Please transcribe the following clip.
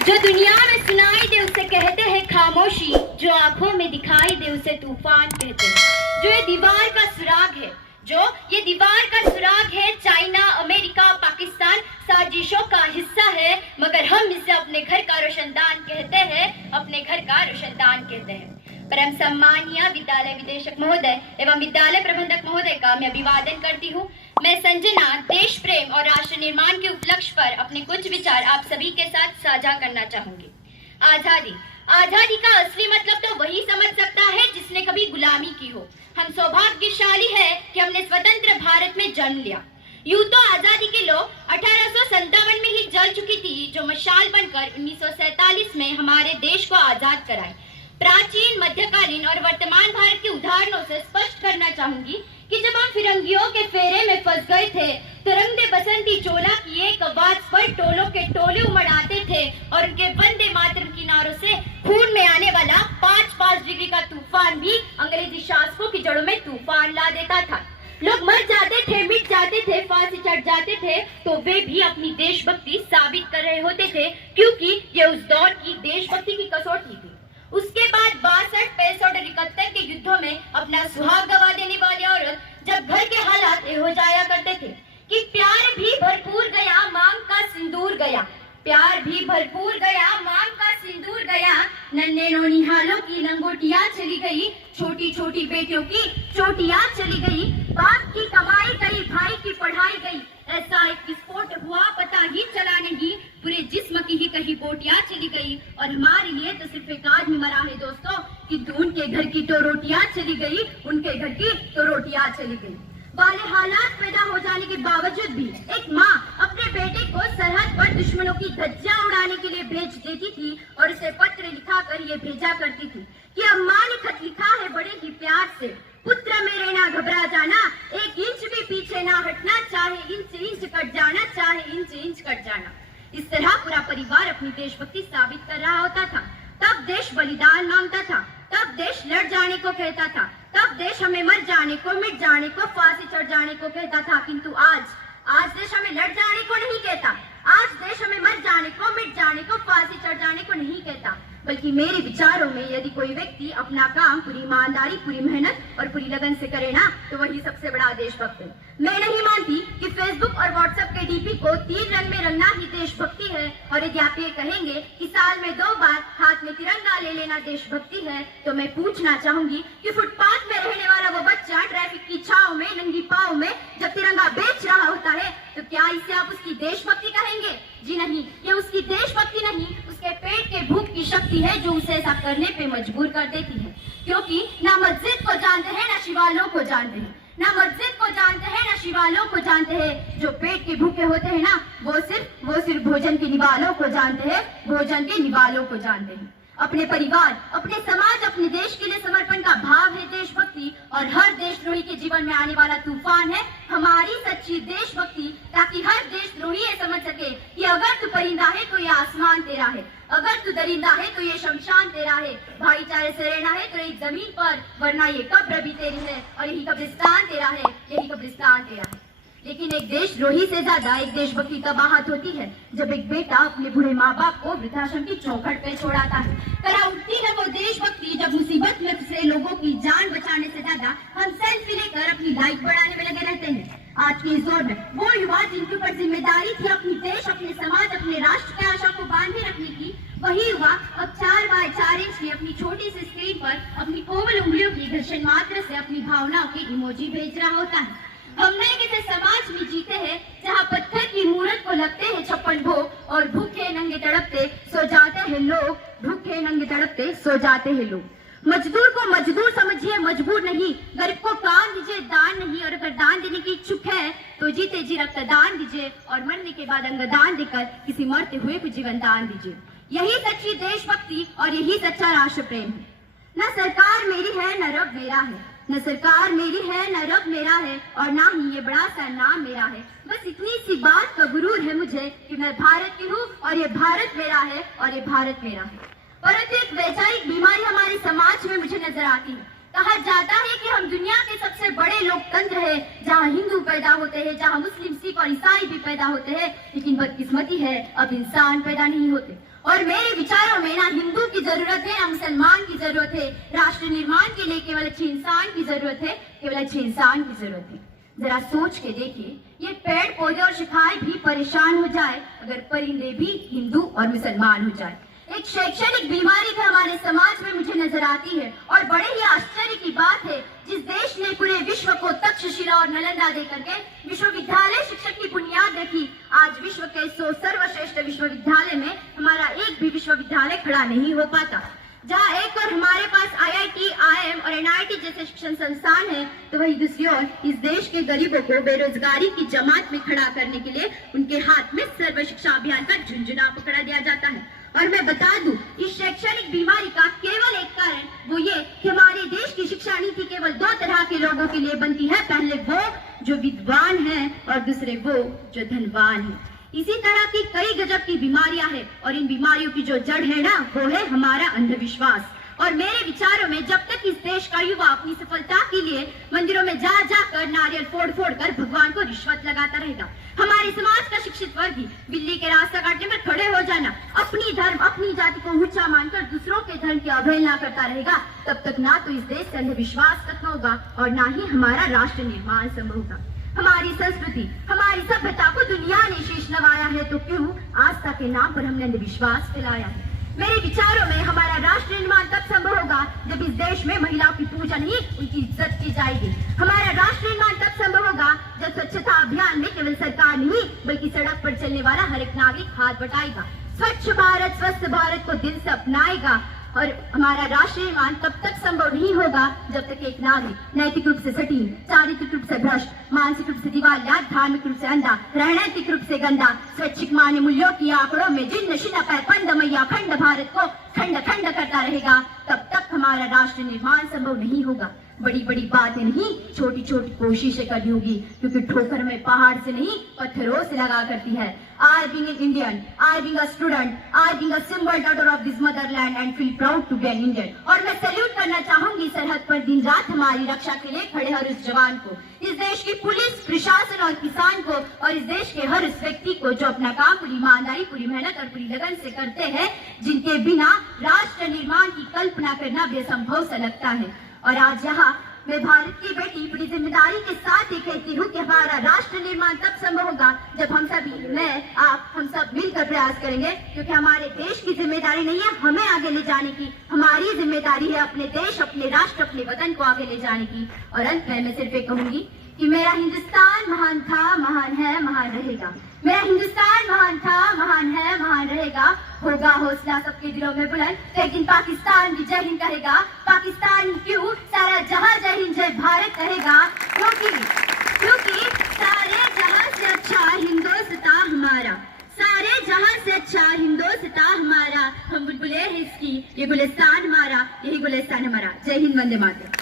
जो दुनिया में सुनाई दे उसे कहते हैं खामोशी, जो आंखों में दिखाई दे उसे तूफान कहते हैं। जो ये दीवार का सुराग है, जो ये दीवार का सुराग है, चाइना, अमेरिका, पाकिस्तान साजिशों का हिस्सा है, मगर हम इसे अपने घर का रोशनदान कहते हैं, अपने घर का रोशनदान कहते हैं। परम सम्मानीय विद्यालय विदेशक महोदय एवं विद्यालय प्रबंधक महोदय का मैं अभिवादन करती हूँ। मैं संजना देश प्रेम और राष्ट्र निर्माण के उपलक्ष्य पर अपने कुछ विचार आप सभी के साथ साझा करना चाहूंगी। आजादी, आजादी का असली मतलब तो वही समझ सकता है जिसने कभी गुलामी की हो। हम सौभाग्यशाली है कि हमने स्वतंत्र भारत में जन्म लिया। यूं तो आजादी की लौ 1857 में ही जल चुकी थी, जो मशाल बनकर 1947 में हमारे देश को आजाद कराई। प्राचीन, मध्यकालीन और वर्तमान भारत के उदाहरणों से स्पष्ट करना चाहूंगी कि जब हम फिरंगियों के फेरे में फंस गए थे, तो रंग बसंती चोला की एक आवाज पर टोलों के टोले उमड़ आते थे और उनके वंदे मातरम किनारों से खून में आने वाला 5-5 डिग्री का तूफान भी अंग्रेजी शासकों की जड़ों में तूफान ला देता था। लोग मर जाते थे, मिट जाते थे, फांसी चढ़ जाते थे, तो वे भी अपनी देशभक्ति साबित कर रहे होते थे, क्योंकि ये उस दौर की देशभक्ति की कसौटी थी। उसके बाद 62, 65 और 71 के युद्धों में अपना सुहाग गवा देने वाली औरत जब घर के हालात ये हो जाया करते थे कि प्यार भी भरपूर गया, मांग का सिंदूर गया, प्यार भी भरपूर गया, मांग का सिंदूर गया, नन्हे नौनिहालों की लंगोटियां चली गई, छोटी छोटी बेटियों की चोटियां चली गई, बाप की कमाई गई, भाई की पढ़ाई गई, ऐसा एक विस्फोट हुआ पता ही चला नहीं, पूरे जिस्म की ही कहीं बोटियां चली गई। और हमारे लिए तो सिर्फ एक आदमी मरा है दोस्तों, कि उनके घर की तो रोटियां चली गई, उनके घर की तो रोटियां चली गई। वाले हालात पैदा हो जाने के बावजूद भी एक माँ अपने बेटे को सरहद पर दुश्मनों की धज्जियां उड़ाने के लिए भेज देती थी और उसे पत्र लिखाकर ये भेजा करती थी कि अम्मा ने खत लिखा है बड़े ही प्यार से, पुत्र मेरे ना घबरा जाना, 1 इंच भी पीछे ना हटना, चाहे इंच इंच कट जाना, चाहे इंच इंच कट जाना। इस तरह पूरा परिवार अपनी देशभक्ति साबित कर रहा होता था। तब देश बलिदान मांगता था, तब देश लड़ जाने को कहता था, तब देश हमें मर जाने को, मिट जाने को, फांसी चढ़ जाने को कहता था। किंतु आज देश हमें लड़ जाने को नहीं कहता, आज देश हमें मर जाने को, मिट जाने को, फांसी चढ़ जाने को नहीं कहता, बल्कि मेरे विचारों में यदि कोई व्यक्ति अपना काम पूरी ईमानदारी, पूरी मेहनत और पूरी लगन से करे ना, तो वही सबसे बड़ा देशभक्त है। मैं नहीं मानती कि फेसबुक और व्हाट्सएप के डीपी को 3 रंग में रंगना ही देशभक्ति है, और यदि आप ये कहेंगे कि साल में 2 बार हाथ में तिरंगा ले लेना देशभक्ति है, तो मैं पूछना चाहूंगी कि फुटपाथ में रहने वाला वो बच्चा ट्रैफिक की छांव में नंगी पांव में जब तिरंगा बेच रहा होता है, तो क्या इसे आप उसकी देशभक्ति कहेंगे? जी नहीं, ये उसकी देशभक्ति नहीं, उसके पेट के भूख की शक्ति है जो उसे ऐसा करने पे मजबूर कर देती है। क्योंकि ना मस्जिद को जानते हैं, ना शिवालयों को जानते हैं, ना मस्जिद को जानते हैं, ना शिवालयों को जानते हैं। जो पेट के भूखे होते हैं ना, वो सिर्फ भोजन के निवालों को जानते हैं, भोजन के निवालों को जानते हैं। अपने परिवार, अपने समाज, अपने देश के लिए समर्पण का भाव है देशभक्ति, और हर देशद्रोही के जीवन में आने वाला तूफान है हमारी सच्ची देशभक्ति, ताकि हर देशद्रोही ये समझ सके कि अगर तू परिंदा है तो ये आसमान तेरा है, अगर तू दरिंदा है तो ये शमशान तेरा है, भाईचारे से रहना है तो एक जमीन पर, वरना ये कब्र भी तेरी है, और यही कब्रिस्तान तेरा है, यही कब्रिस्तान तेरा है। लेकिन एक देशद्रोही से ज्यादा एक देशभक्ति तब आहत होती है जब एक बेटा अपने बूढ़े माँ बाप को वृद्धाश्रम की चौखट पे छोड़ाता है। करा उठती है वो देशभक्ति जब मुसीबत में फंसे लोगों की जान बचाने से ज्यादा हम सेल्फी लेकर अपनी लाइफ बढ़ाने में लगे रहते हैं। आज के इस दौर में वो युवा जिनके ऊपर जिम्मेदारी थी अपनी देश, अपने समाज, अपने राष्ट्र की आशा को बांधे रखने की, वही युवा अब 4x4 इंच की अपनी छोटी सी स्क्रीन पर अपनी कोमल उंगलियों की घर्षण मात्र से अपनी भावनाओं के इमोजी भेज रहा होता है। हम नए किसी समाज में जीते हैं जहाँ पत्थर की मूरत को लगते हैं 56 भोग, और भूखे नंगे तड़पते सो जाते हैं लोग, भूखे नंगे तड़पते सो जाते हैं लोग। मजदूर को मजदूर समझिए, मजबूर नहीं। गरीब को काम दीजिए, दान नहीं। और अगर दान देने की इच्छुक है तो जीते जी रक्तदान दीजिए, और मरने के बाद अंगदान देकर किसी मरते हुए को जीवन दान दीजिए। यही सच्ची देशभक्ति और यही सच्चा राष्ट्र प्रेम है। न सरकार मेरी है, न रब मेरा है, न सरकार मेरी है, न रब मेरा है, और ना ही ये बड़ा सा नाम मेरा है। बस इतनी सी बात का गुरूर है मुझे कि मैं भारत की हूँ, और ये भारत मेरा है, और ये भारत मेरा है। परंतु एक वैचारिक बीमारी हमारे समाज में मुझे नजर आती है। कहा जाता है कि हम दुनिया के सबसे बड़े लोकतंत्र है, जहाँ हिंदू पैदा होते हैं, जहाँ मुस्लिम, सिख और ईसाई भी पैदा होते हैं, लेकिन बदकिस्मती है अब इंसान पैदा नहीं होते। और मेरे विचारों में ना हिंदू की जरूरत है ना मुसलमान की जरूरत है। राष्ट्र निर्माण के लिए केवल अच्छे इंसान की जरूरत है, केवल अच्छे इंसान की जरूरत है। जरा सोच के देखिए, ये पेड़ पौधे और शिखाएं भी परेशान हो जाए अगर परिंदे भी हिंदू और मुसलमान हो जाए। एक शैक्षणिक बीमारी भी हमारे समाज में मुझे नजर आती है और बड़े ही आश्चर्य की बात है, जिस देश ने पूरे विश्व को तक्षशिला और नालंदा देकर के विश्वविद्यालय शिक्षा की बुनियाद रखी, आज विश्व के 100 सर्वश्रेष्ठ विश्वविद्यालय में हमारा एक भी विश्वविद्यालय खड़ा नहीं हो पाता। जहाँ एक और हमारे पास IIT, IIM और NIT जैसे शिक्षण संस्थान है, तो वही दूसरी ओर इस देश के गरीबों को बेरोजगारी की जमात में खड़ा करने के लिए उनके हाथ में सर्व शिक्षा अभियान का झुंझुना पकड़ा दिया जाता है। और मैं बता दूं, इस शैक्षणिक बीमारी का केवल एक कारण वो ये कि हमारे देश की शिक्षा नीति केवल 2 तरह के लोगों के लिए बनती है, पहले वो जो विद्वान हैं और दूसरे वो जो धनवान हैं। इसी तरह की कई गजब की बीमारियां हैं और इन बीमारियों की जो जड़ है ना, वो है हमारा अंधविश्वास। और मेरे विचारों में जब तक इस देश का युवा अपनी सफलता के लिए मंदिरों में जा जाकर नारियल फोड़ फोड़ कर भगवान को रिश्वत लगाता रहेगा, हमारे समाज का शिक्षित वर्ग ही बिल्ली के रास्ता काटने में खड़े हो जाना, अपनी धर्म अपनी जाति को ऊंचा मानकर दूसरों के धर्म की अवहेलना करता रहेगा, तब तक ना तो इस देश से अंधविश्वास खत्म होगा और ना ही हमारा राष्ट्र निर्माण संभव होगा। हमारी संस्कृति, हमारी सभ्यता को दुनिया ने शीश नवाया है, तो क्यों आस्था के नाम पर हमने अंधविश्वास फैलाया है। मेरे विचारों में हमारा राष्ट्र निर्माण तब संभव होगा जब इस देश में महिलाओं की पूजा नहीं, उनकी इज्जत की जाएगी। हमारा राष्ट्र निर्माण तब संभव होगा जब स्वच्छता अभियान में केवल सरकार नहीं बल्कि सड़क पर चलने वाला हर एक नागरिक हाथ बटाएगा, स्वच्छ भारत स्वस्थ भारत को दिल से अपनाएगा। और हमारा राष्ट्र निर्माण तब तक संभव नहीं होगा जब तक एक नागरिक नैतिक रूप से सटीक, चारित्रिक रूप से भ्रष्ट, मानसिक रूप से दिवालिया, धार्मिक रूप से अंधा, राजनीतिक रूप से गंदा, स्वैच्छिक मान्य मूल्यों की आंकड़ों में जिन्न शिन्न पैपंड मैया खंड भारत को खंड खंड करता रहेगा, तब तक हमारा राष्ट्र निर्माण संभव नहीं होगा। बड़ी बड़ी बातें नहीं, छोटी छोटी कोशिशें करनी होगी, क्योंकि ठोकर में पहाड़ से नहीं पत्थरों से लगा करती है। I being an Indian, I being a student, I being a symbol daughter of this motherland and feel proud to be an Indian। और मैं सैल्यूट करना चाहूंगी सरहद पर दिन रात हमारी रक्षा के लिए खड़े हर उस जवान को, इस देश की पुलिस, प्रशासन और किसान को, और इस देश के हर उस व्यक्ति को जो अपना काम पूरी ईमानदारी, पूरी मेहनत और पूरी लगन से करते हैं, जिनके बिना राष्ट्र निर्माण की कल्पना करना बेसंभव सा लगता है। और आज यहाँ मैं भारत की बेटी बड़ी जिम्मेदारी के साथ ही कहती हूँ कि हमारा राष्ट्र निर्माण तब संभव होगा जब हम सभी, मैं, आप, हम सब मिलकर प्रयास करेंगे, क्योंकि हमारे देश की जिम्मेदारी नहीं है हमें आगे ले जाने की, हमारी जिम्मेदारी है अपने देश, अपने राष्ट्र, अपने वतन को आगे ले जाने की। और अंत में मैं सिर्फ एक कहूंगी कि मेरा हिंदुस्तान महान था, महान है, महान रहेगा। मेरा हिंदुस्तान महान था, महान है, महान रहेगा। होगा हौसला सबके दिलों में बुलंद, तो एक दिन पाकिस्तान भी जय हिंद कहेगा। पाकिस्तान क्यों, सारा जहां जय हिंद जय भारत कहेगा, क्योंकि सारे जहां से अच्छा हिंदुस्तान हमारा, सारे जहां से अच्छा हिंदुस्तान हमारा। हम बुलबुलें हैं इसकी, ये गुलिस्तान हमारा, यही गुलिस्तान हमारा। जय हिंद, वंदे मातरम।